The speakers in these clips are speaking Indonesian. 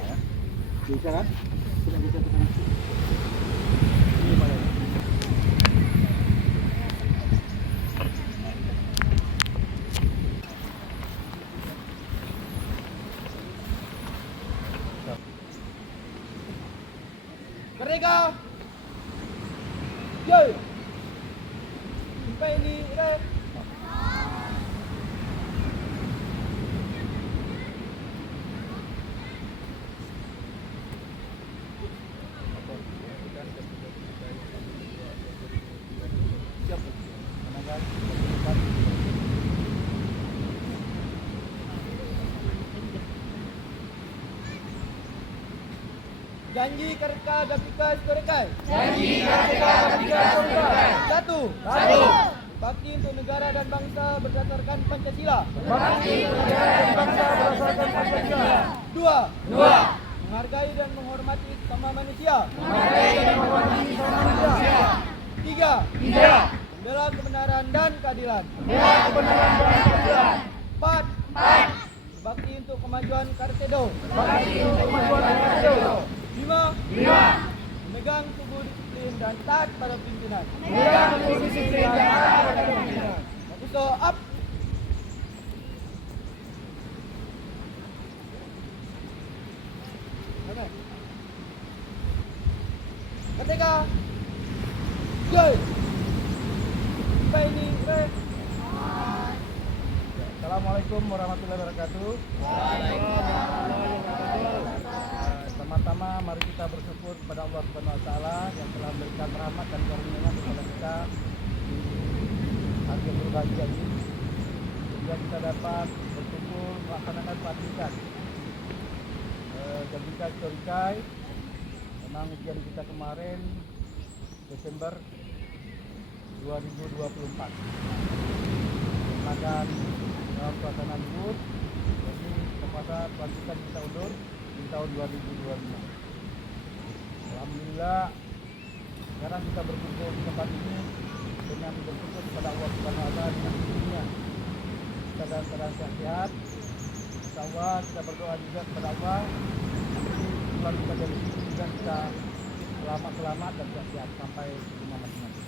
ya. Bisa kan? Sudah bisa tekan. Ini pada. Merdeka! Yo! Sampai ini, red. Janji Kartika Gapika Storekai. Janji Kartika Gapika Storekai. Satu. Satu. Bakti untuk negara dan bangsa berdasarkan Pancasila. Bakti untuk negara dan bangsa berdasarkan Pancasila. Dua. Dua. Menghargai dan menghormati sesama manusia. Menghargai dan menghormati sesama manusia. Tiga. Tiga. Membela kebenaran dan keadilan. Membela kebenaran dan keadilan. Empat. Empat. Bakti untuk kemajuan Kartedo. Bakti untuk kemajuan Kartedo. Lima. Lima. Memegang tubuh disiplin dan taat pada pimpinan. Memegang tubuh disiplin dan taat pada pimpinan. Mapuso up. Merdeka. Joy. Sampai ini, red. Assalamualaikum warahmatullahi wabarakatuh. Pertama-tama mari kita bersyukur kepada Allah Subhanahu wa taala yang telah memberikan rahmat dan karunia kepada kita di hari yang berbahagia ini. Sehingga kita dapat berkumpul melaksanakan pelatihan Gapika Storekai. Memang ujian kita kemarin Desember 2024. Akan dalam suasana libur, jadi kepada pelantikan kita undur di tahun 2025. Alhamdulillah sekarang kita berkumpul di tempat ini dengan bersyukur kepada Allah Subhanahu wa taala dengan izinnya kita dalam keadaan sehat. Insyaallah kita berdoa juga kepada Allah nanti setelah kita dari sini juga kita selamat dan sehat sampai ke rumah masing-masing.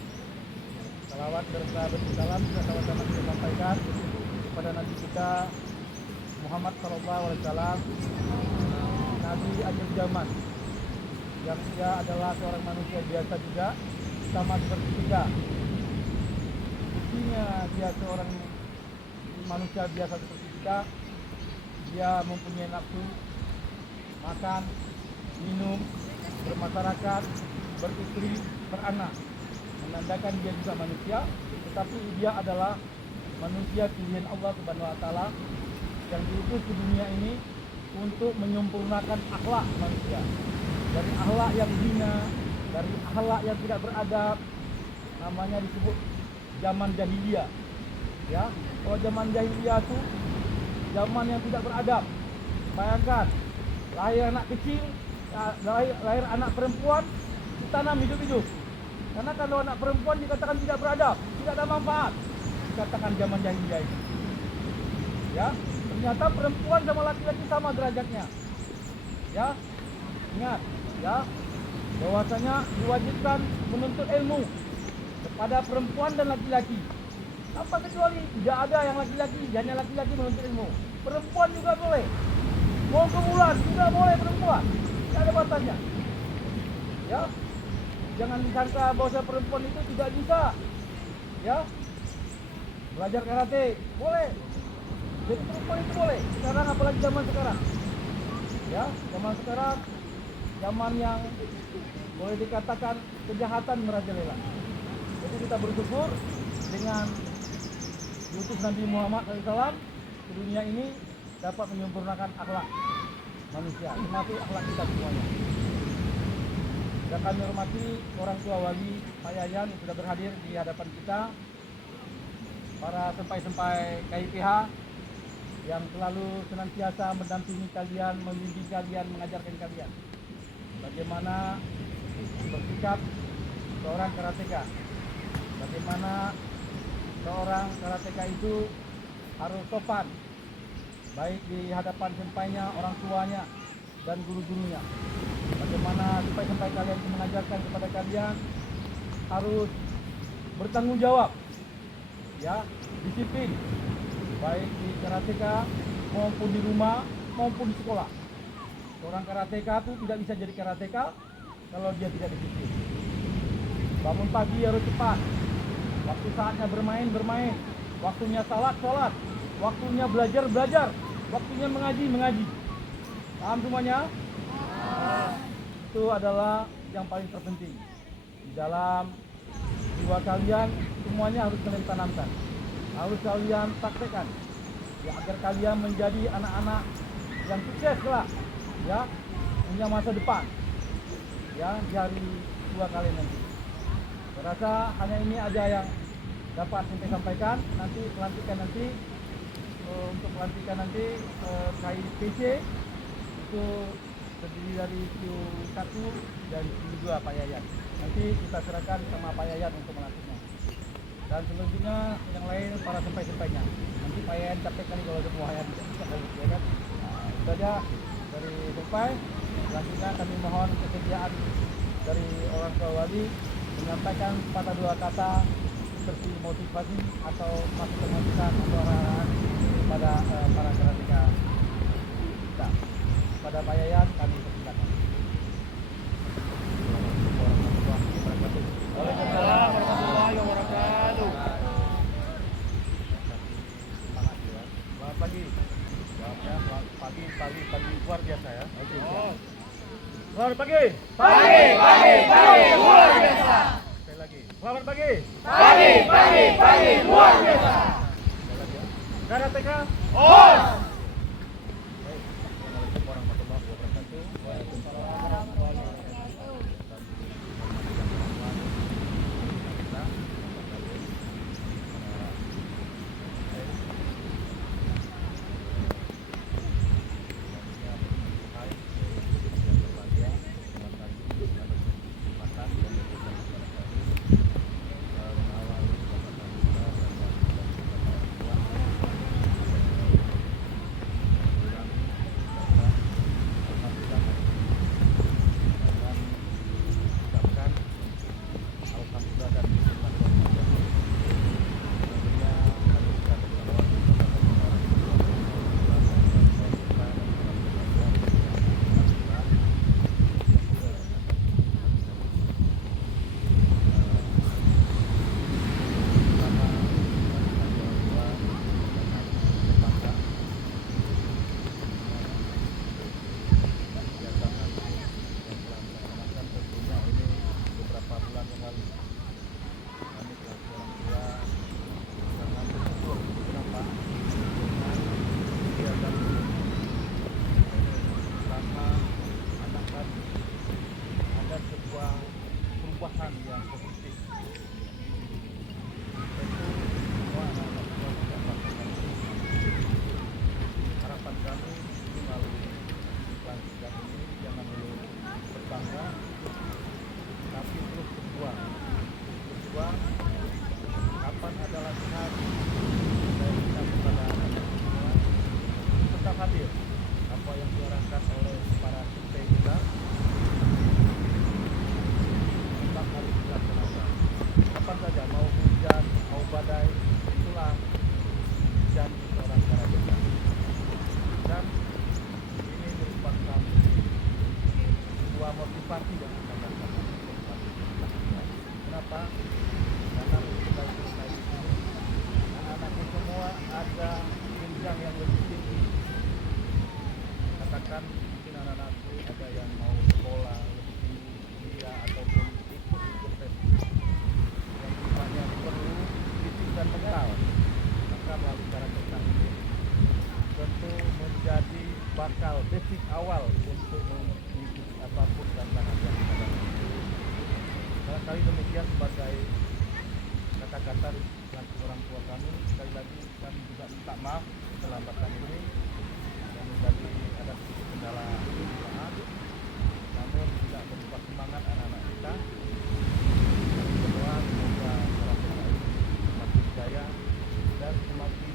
Salawat berserta salam kita sama-sama kita sampaikan kepada Nabi kita Muhammad SAW, Nabi akhir zaman, yang dia adalah seorang manusia biasa juga, sama seperti kita. Buktinya dia seorang manusia biasa seperti kita, dia mempunyai nafsu, makan, minum, bermasyarakat, beristri, beranak, menandakan dia juga manusia, tetapi dia adalah manusia pilihan Allah Subhanahu wa taala yang diutus ke dunia ini untuk menyempurnakan akhlak manusia. Dari akhlak yang hina, dari akhlak yang tidak beradab, namanya disebut zaman jahiliyah. Ya, kalau zaman jahiliyah itu zaman yang tidak beradab. Bayangkan, lahir anak kecil, lahir anak perempuan ditanam hidup-hidup. Karena kalau anak perempuan dikatakan tidak beradab, tidak ada manfaat, dikatakan zaman jahiliyah ini. Ya, ternyata perempuan sama laki-laki sama derajatnya. Ya, ingat, ya, bahwasanya diwajibkan menuntut ilmu kepada perempuan dan laki-laki. Apa kecuali tidak ada yang laki-laki, hanya laki-laki menuntut ilmu. Perempuan juga boleh. Mau ke bulan juga boleh perempuan. Tidak ada batasnya. Ya, jangan disangka bahwa perempuan itu tidak bisa. Ya, belajar karate boleh. Jadi perempuan itu boleh. Sekarang apalagi zaman sekarang. Ya, zaman sekarang zaman yang boleh dikatakan kejahatan merajalela. Jadi kita bersyukur dengan diutus Nabi Muhammad SAW ke dunia ini dapat menyempurnakan akhlak manusia, termasuk akhlak kita semuanya. Dan kami hormati orang tua wali Pak Yayan yang sudah berhadir di hadapan kita, para sempai-sempai KIPH yang selalu senantiasa mendampingi kalian, membimbing kalian, mengajarkan kalian bagaimana bersikap seorang karateka, bagaimana seorang karateka itu harus sopan, baik di hadapan sempainya, orang tuanya, dan guru-gurunya. Bagaimana sampai kalian itu mengajarkan kepada kalian harus bertanggung jawab, ya, disiplin, baik di karateka maupun di rumah maupun di sekolah. Seorang karateka itu tidak bisa jadi karateka kalau dia tidak disiplin. Bangun pagi harus cepat, waktu saatnya bermain, waktunya salat, waktunya belajar, waktunya mengaji. Paham semuanya? Itu adalah yang paling terpenting. Di dalam jiwa kalian semuanya harus kalian tanamkan, harus kalian praktekkan, ya, agar kalian menjadi anak-anak yang sukses lah, ya, punya masa depan, ya, di hari tua kalian nanti. Saya rasa hanya ini aja yang dapat saya sampaikan. Nanti pelantikan nanti untuk pelantikan nanti KIPC itu terdiri dari Q1 dan Q2 Pak Yayat. Nanti kita serahkan sama Pak Yayat untuk melantiknya. Dan selanjutnya yang lain para sampai-sampainya. Nanti Pak Yayat capek kali kalau semua yang bisa ya kan. Itu aja dari sampai. Selanjutnya kami mohon kesediaan dari orang tua wali menyampaikan patah dua kata seperti motivasi atau masukan atau arahan kepada para karateka kita. Pada Pak Yayan kami persilakan. Waalaikumsalam warahmatullahi wabarakatuh. Semangat ya. Selamat pagi. Jawabnya pagi luar biasa ya. Selamat pagi. Pagi luar biasa. Sekali lagi. Selamat pagi. Pagi luar biasa. Sekali lagi ya. Karateka. On. Assalamualaikum warahmatullahi wabarakatuh. Waalaikumsalam. Kapan ada latihan, saya minta kepada anak-anak semua tetap hadir apa yang diarahkan oleh para PT kita, tetap harus dilaksanakan. Kapan saja, mau hujan, mau badai, itulah janji seorang karateka. Dan ini merupakan sebuah motivasi bagi kami. Kenapa? Karena kita selesai di sini, anak-anakku semua ada jenjang yang lebih tinggi. Katakan mungkin anak-anakku ada yang mau sekolah lebih tinggi, kuliah ataupun ikut tes yang sifatnya perlu fisik dan mental. Maka melalui karateka ini tentu menjadi bakal basic awal untuk mengikuti apapun tantangan yang ada. Barangkali demikian sebagai kata-kata dari orang tua kami. Sekali lagi kami juga minta maaf keterlambatan ini, dan tadi ada sedikit kendala perubahan, namun tidak berubah semangat anak-anak kita. Kami berdoa semoga karateka ini semakin jaya dan semakin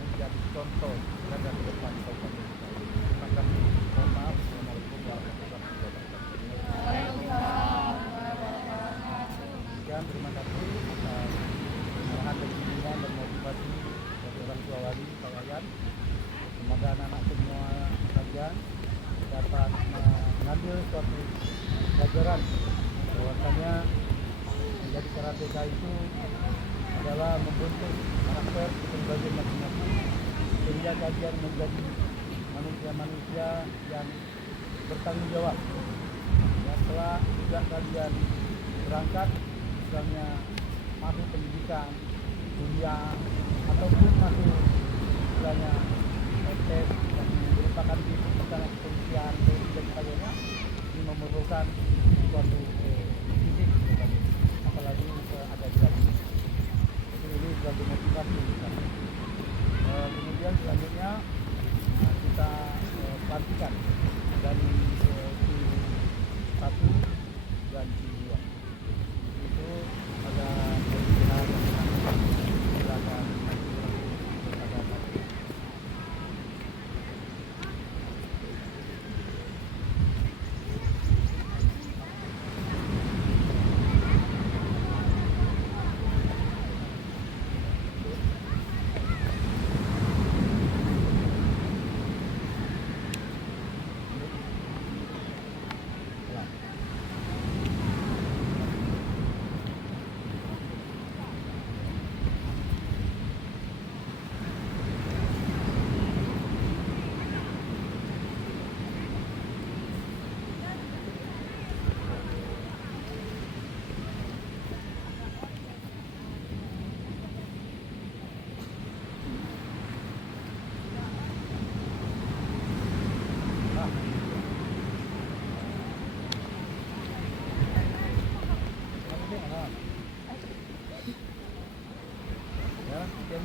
menjadi contoh dan ke depan kabupaten kita ini. Terima kasih. Mohon maaf. mengambil suatu pelajaran bahwasanya menjadi karateka itu adalah membentuk karakter sebagai masing-masing sehingga kalian menjadi manusia-manusia yang bertanggung jawab. Ya, setelah juga kalian berangkat misalnya masuk pendidikan, kuliah ataupun masuk misalnya tes yang merupakan misalnya kepolisian dan sebagainya, ini memerlukan suatu fisik, apalagi ada gerak. Jadi ini sebagai motivasi kita. Kemudian selanjutnya kita pelantikan dari Q1 dan Q2. Itu ada hal yang silakan.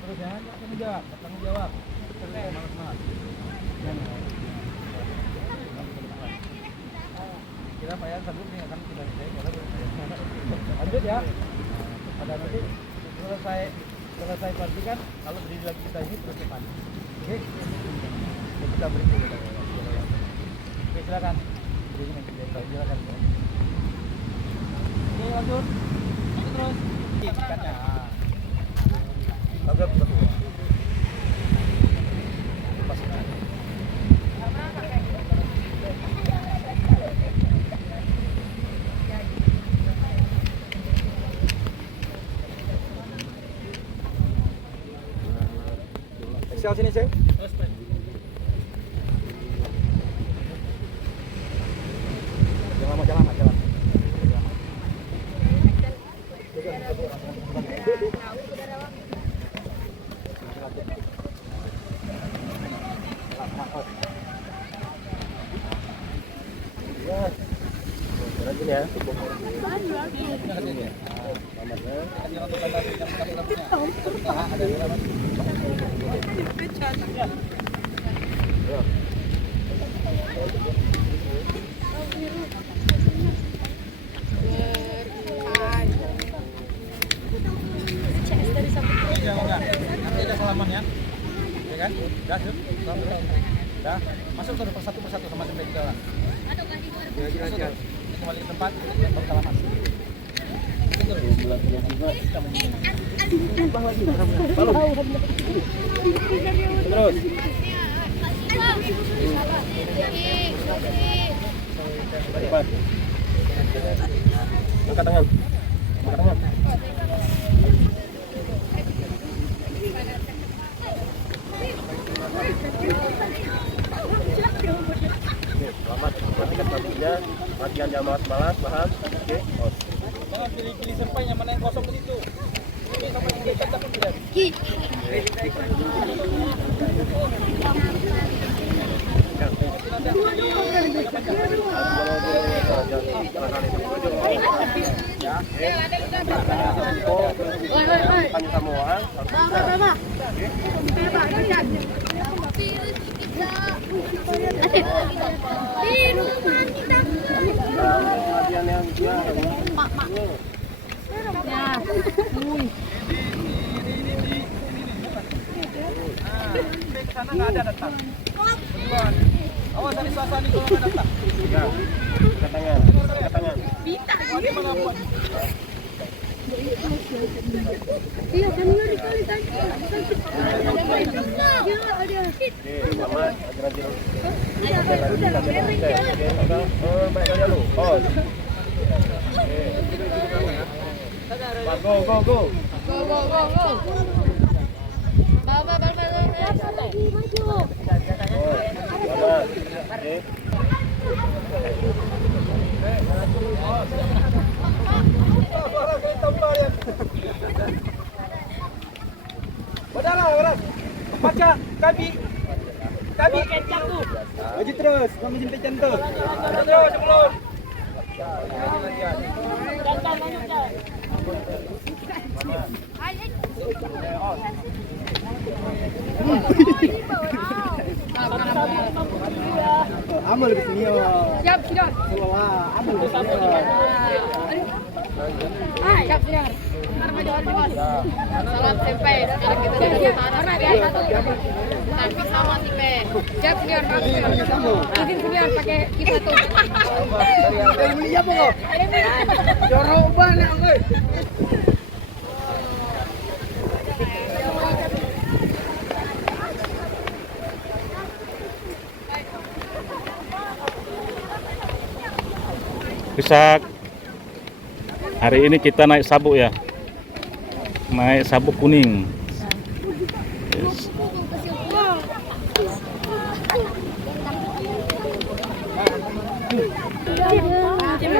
Terus ya, bertanggung jawab. Semangat. Kira Pak Yan sanggup nih akan kita lanjut ya. Pada nanti selesai pelantikan, kalau berdiri lagi kita ini terus depan. Oke. Kita beri dulu. Oke, silakan. Silakan. Oke, lanjut. Terus. Ikatnya. Agak betul. Excel sini, Ceng. Jangan lama. Ya. Nanti ada salaman ya. Ya kan? Dah, masuk persatu sama sampai di dalam. Kembali ke tempat dan bersalaman. Terus. Angkat tangan. Selamat perhatikan pastinya, latihan jam malas, paham? Oke. Jangan pilih-pilih sampainya mana yang kosong di situ. Ini sampai yang dekat tapi tidak. Sana nggak ada datang. Awas dari suasana kalau nggak datang. Angkat tangan. Bintang. Iya, benar kali tadi. Iya, ada. Selamat. Go. Go. Bawa. Lagi maju. Beras. Baca, kabi kencang tuh. Maju terus, kamu jemput jantung. Terus sebelum. Amal lebih sini. Siap. Wah, amal lebih sini. Siap, siap. Salam tempe. Sekarang kita jadi tapi sama tempe. Siap, siap. Mungkin senior pakai kita tuh. Iya, Bu. Jorok banget, oi. Bisa hari ini kita naik sabuk ya, naik sabuk kuning. Yes.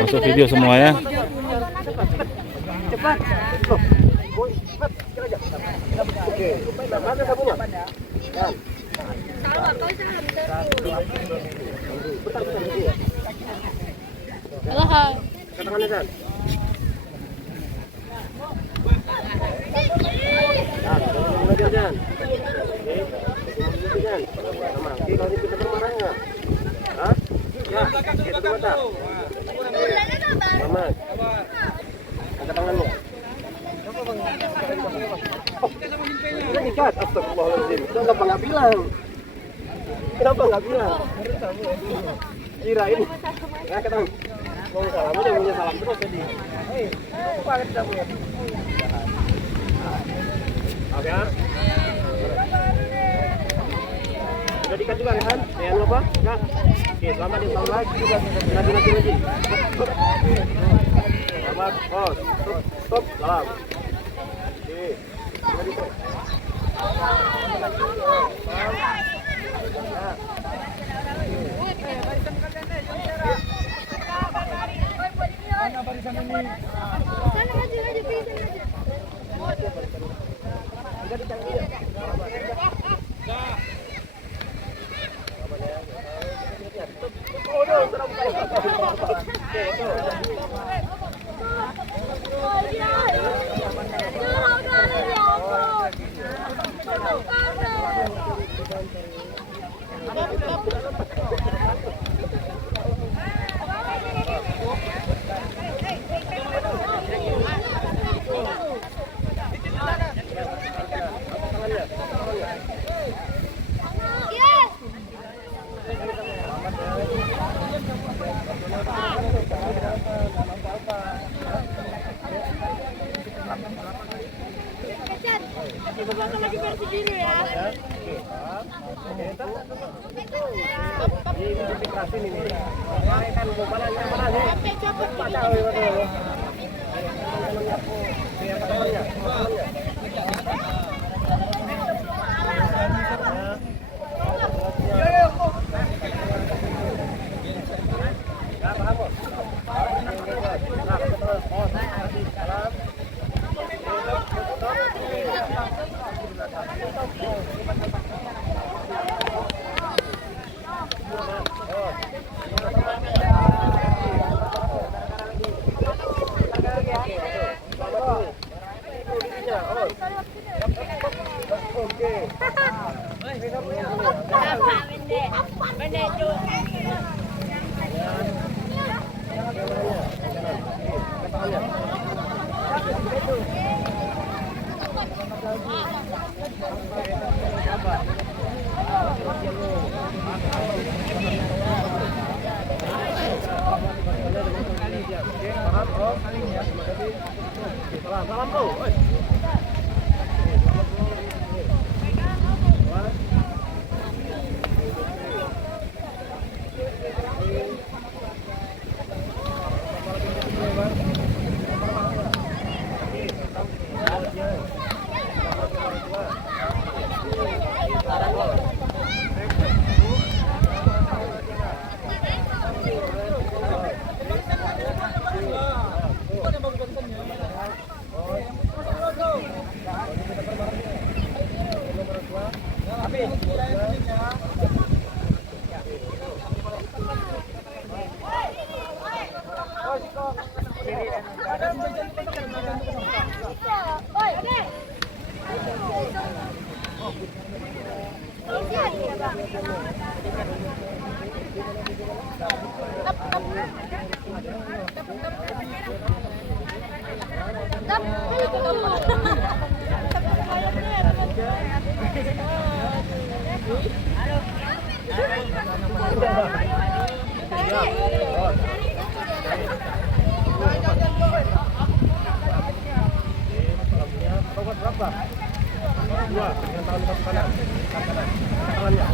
Masuk video semua ya. Cepat. Oke. Mana sabunnya? Halo. Katakannya kan. Jangan. Sama. Kalau kita bermarah enggak? Hah? Ya, kita mata. Selamat. Ada tangannya. Ini ikat. Astagfirullahaladzim. Kenapa nggak bilang? Kirain. Ya, ketemu. Mau salam aja, punya salam terus tadi. Maaf ya. Sudah dikat juga Rehan? Jangan lupa. Ya. Oke, selamat di tahun lagi juga. Lagi. Selamat. Stop. Salam. Oke. Mana barisan ini? Sana maju bisa maju. Salam, salam bro. Oi. Berapa? Dua, yang tangan satu kanan. Tangannya.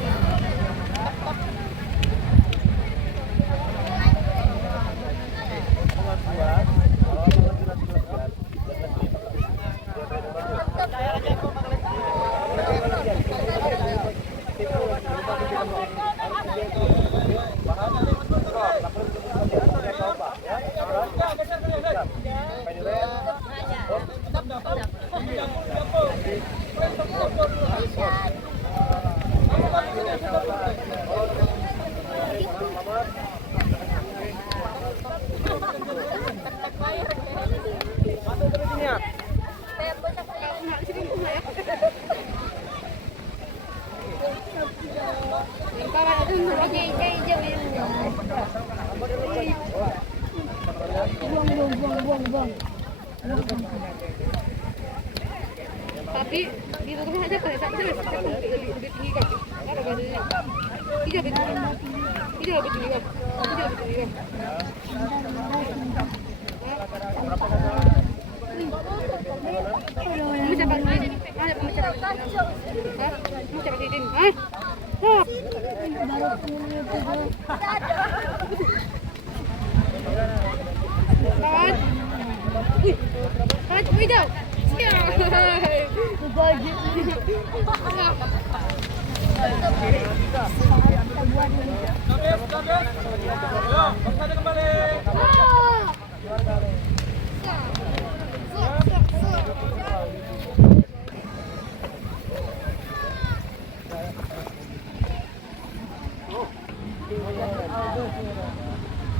Tapi di rumah aja kalau saya lebih tinggi kan. Ada badannya. Tidak lebih tinggi. Tidak lebih tinggi kan. Tidak lebih tinggi kan. Ini siapa ini? Ada pembicaraan. Hah? Mau siapa ini? Hah? Hah? Kawan. Wih. Kawan, wih jauh.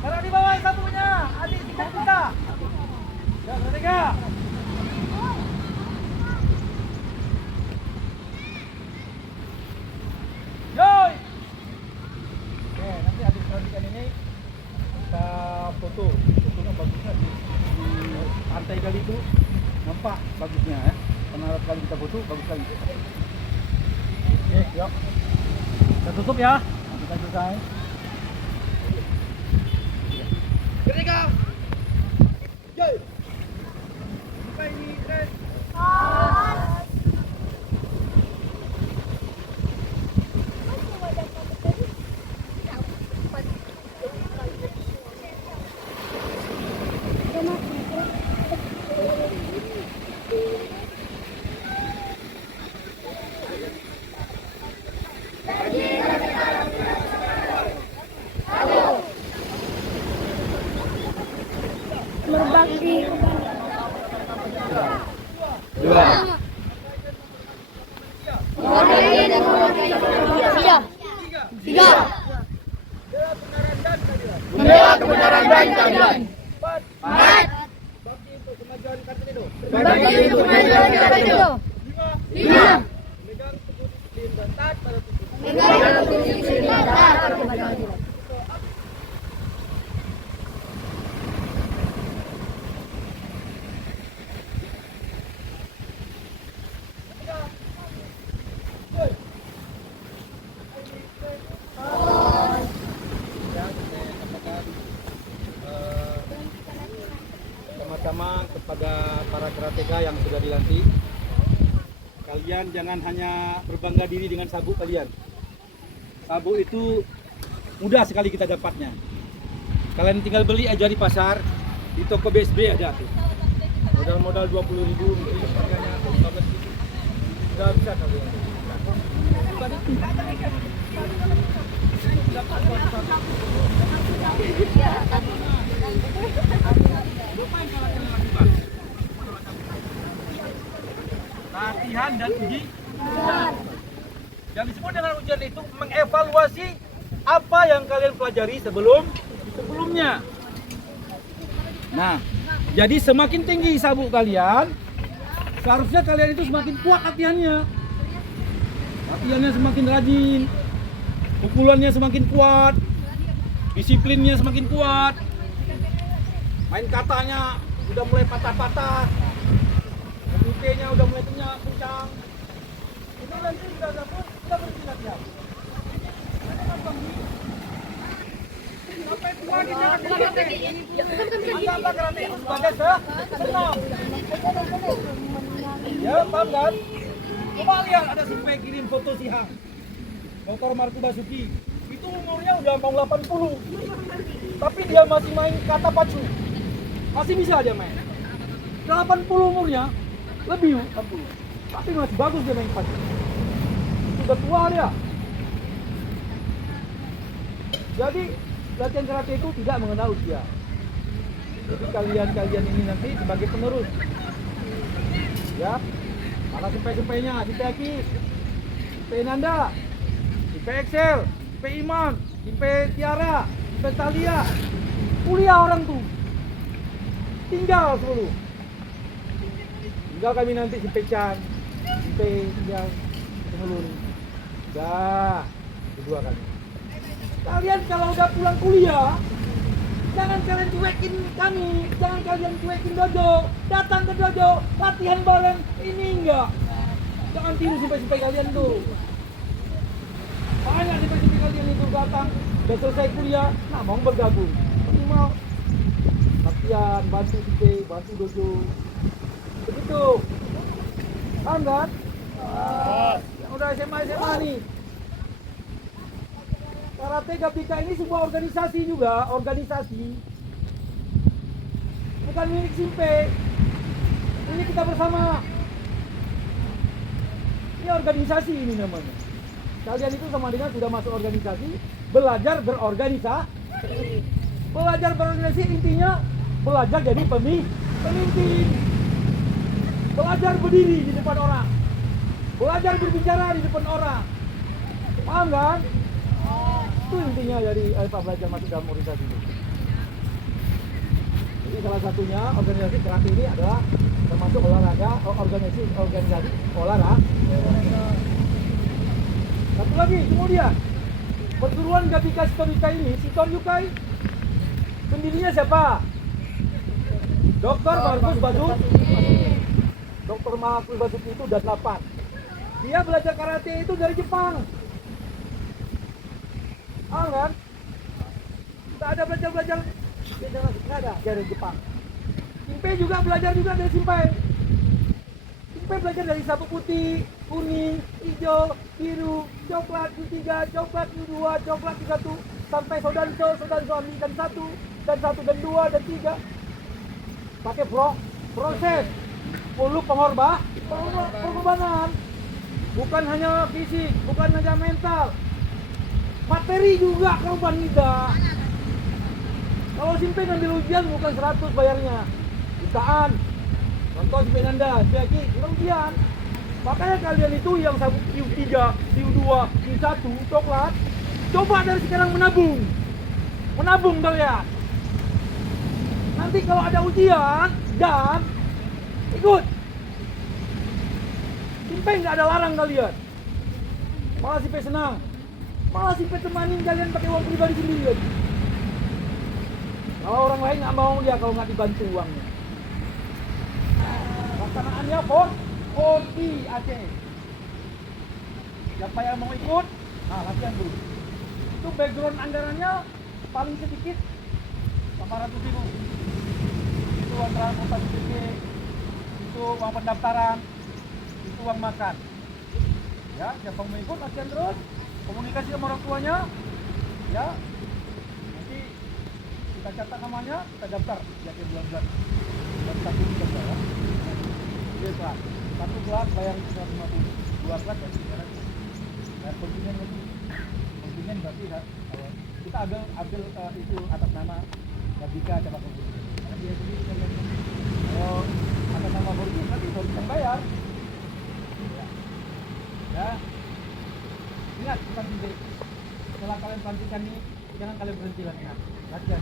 Taruh di bawah satunya, adik tingkat kita. Ya, ketiga. Yoi. Oke, nanti habis lanjutkan ini kita foto. Fotonya bagusnya di pantai kali itu nampak bagusnya ya. Karena kali kita foto bagus kali. Oke, yuk. Kita tutup ya. Kita selesai. Ketiga. Yoi. Sampai ini keren. Berbakti. Dua. Tiga. Bendera kebenaran dan keadilan. Empat. Bakti untuk kemajuan Kartini. Berbakti untuk kemajuan Kartini. Lima. Memegang teguh disiplin dan taat pada tujuan. Memegang teguh disiplin dan taat kepada aturan. pertama kepada para karateka yang sudah dilantik, kalian jangan hanya berbangga diri dengan sabuk kalian. Sabuk itu mudah sekali kita dapatnya. Kalian tinggal beli aja di pasar, di toko BSB ada tuh. Modal 20.000 mungkin harganya 15.000. Sudah bisa kalian. Latihan dan uji. Yang disebut dengan ujian itu mengevaluasi apa yang kalian pelajari sebelumnya. Nah, jadi semakin tinggi sabuk kalian, seharusnya kalian itu semakin kuat latihannya. Latihannya semakin rajin, pukulannya semakin kuat, disiplinnya semakin kuat. Main katanya udah mulai patah-patah, UT-nya udah mulai kencang. Itu nanti sudah berhenti latihan. Sampai tua di karate. Apa karate? Sebagai senam. Ya, paham kan? Coba lihat ada si kirim foto si Hang, Dr. Marku Basuki. Itu umurnya udah mau 80, tapi dia masih main kata pacu. Masih bisa dia main. 80 umurnya, lebih 80. Tapi masih bagus dia main pacu. Sudah tua dia. Jadi latihan karate itu tidak mengenal usia. Jadi kalian ini nanti sebagai penerus. Ya. Mana sampai-sampainya, si Aki, si Nanda, si Excel, si Iman, si Tiara, si Talia. Kuliah orang tuh. Tinggal 10. Tinggal kami nanti si Chan, si tinggal Semulun. Dah, kedua kali. Kalian kalau udah pulang kuliah, jangan kalian cuekin kami, jangan kalian cuekin dojo. Datang ke dojo, latihan bareng, ini enggak. Jangan tiru sampai kalian tuh. Banyak sampai kalian itu datang, udah selesai kuliah, nah mau bergabung. Ini mau latihan, bantu DP, bantu dojo. Begitu. Paham kan? Yang udah SMA nih. Karate Gabika ini sebuah organisasi juga, organisasi. Bukan milik Simpe. Ini kita bersama. Ini organisasi ini namanya. Kalian itu sama dengan sudah masuk organisasi, belajar berorganisasi. Belajar berorganisasi intinya belajar jadi pemimpin. Belajar berdiri di depan orang. Belajar berbicara di depan orang. Paham kan? Itu intinya dari Pak belajar masuk dalam organisasi itu. Jadi salah satunya organisasi karate ini adalah termasuk olahraga, organisasi olahraga. Satu lagi kemudian perguruan Gabika Shitorika ini, Shitorika pendirinya siapa? Dr. Markus Basuki. Dr. Markus Basuki itu udah 8. Dia belajar karate itu dari Jepang. Kan? Tak ada belajar nggak ada dari Jepang. Simpe juga belajar juga dari Simpe. Simpe belajar dari sabuk putih, kuning, hijau, biru, coklat U3, coklat U2, coklat U1 sampai Sodanso ambil dan 1 dan 2 dan 3. Pakai proses pengorbanan. Bukan hanya fisik, bukan hanya mental. Materi juga korban kita. Kalau Simpe ngambil ujian bukan 100 bayarnya, jutaan. Contoh Simpe Nanda, Simpe Aki, ujian. Makanya kalian itu yang sabuk U3, U2, U1, coklat, coba dari sekarang menabung kalian. Nanti kalau ada ujian, dan ikut. Simpe nggak ada larang kalian. Malah Simpe senang. Malah Simpe temanin kalian pakai uang pribadi sendiri. Kalau orang lain nggak mau dia kalau nggak dibantu uangnya. Pelaksanaannya 40 Aceh. Siapa yang mau ikut? Nah, latihan dulu. Itu background anggarannya paling sedikit 800.000. itu uang transportasi PP, itu uang pendaftaran, itu uang makan. Ya, siapa mau ikut latihan terus, komunikasi sama orang tuanya. Ya, nanti kita catat namanya, kita daftar jadi bulan-bulan. Dan satu bulan ya. Jadi kelas, satu kelas bayar 150, dua kelas ya 300. Dan kontingen lagi, kontingen berarti ya, kita ambil itu atas nama Babika cabang kontingen. Karena dia sendiri kan kalau atas nama Borgi nanti Borgi yang bayar. Ya, ingat pesan penting. Setelah kalian pelantikan ini, jangan kalian berhenti latihan. Latihan